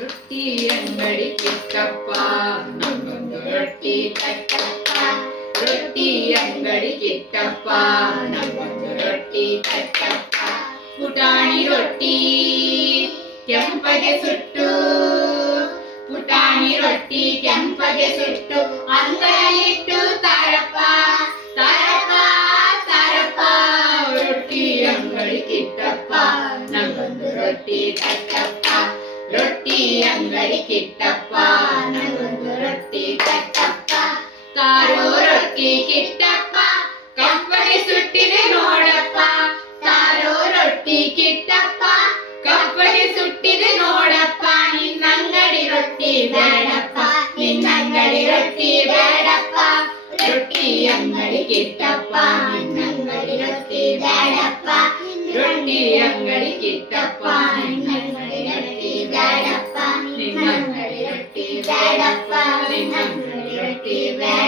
ರೊಟ್ಟಿ ಅಂಗಡಿ ಕಿಟ್ಟಪ್ಪ ನಮಗೊಂದು ರೊಟ್ಟಿ ಕಟ್ಟಪ್ಪ. ರೊಟ್ಟಿ ಅಂಗಡಿ ಕಿಟ್ಟಪ್ಪ ನಮಗೊಂದು ರೊಟ್ಟಿ ಕಟ್ಟಪ್ಪ. ಪುಟಾಣಿ ರೊಟ್ಟಿ ಕೆಂಪಗೆ ಸುಟ್ಟು, ಪುಟಾಣಿ ರೊಟ್ಟಿ ಕೆಂಪಗೆ ಸುಟ್ಟು ಅಂಗಡಿಲಿಟ್ಟು ತಾರಪ್ಪ ತಾರಪ್ಪ ತಾರಪ್ಪ. ರೊಟ್ಟಿ ಅಂಗಡಿ ಕಿಟ್ಟಪ್ಪ ನಮಗೊಂದು ರೊಟ್ಟಿ ಕಟ್ಟಪ್ಪ. ರೊಟ್ಟಿ ಅಂಗಡಿ ಕಿಟ್ಟಪ್ಪ ನಮಗೊಂದು ರೊಟ್ಟಿ ಕಟ್ಟಪ್ಪ. ತಾರೋ ರೊಟ್ಟಿ ಕಿಟ್ಟಪ್ಪ ಕಪ್ಪಗೆ ಸುಟ್ಟಿದೆ ನೋಡಪ್ಪ. ತಾರೋ ರೊಟ್ಟಿ ಕಿಟ್ಟಪ್ಪ ಕಪ್ಪಗೆ ಸುಟ್ಟಿದೆ ನೋಡಪ್ಪ. ನಿನ್ನಂಗಡಿ ರೊಟ್ಟಿ ಬೇಡಪ್ಪ, ನಿನ್ನಂಗಡಿ ರೊಟ್ಟಿ ಬೇಡಪ್ಪ. ರೊಟ್ಟಿ ಅಂಗಡಿ ಕಿಟ್ಟಪ್ಪ ನಿನ್ನಂಗಡಿ ರೊಟ್ಟಿ ಬೇಡಪ್ಪ. ರೊಟ್ಟಿ ಅಂಗಡಿ ಕಿಟ್ಟಪ್ಪ ನಿನ್ನಂಗಡಿ ರೊಟ್ಟಿ ಬೇಡಪ್ಪ. ನಿನ್ನಂಗಡಿ ರೊಟ್ಟಿ ಬೇಡಪ್ಪ, ನಿನ್ನಂಗಡಿ ರೊಟ್ಟಿ ಬೇಡ.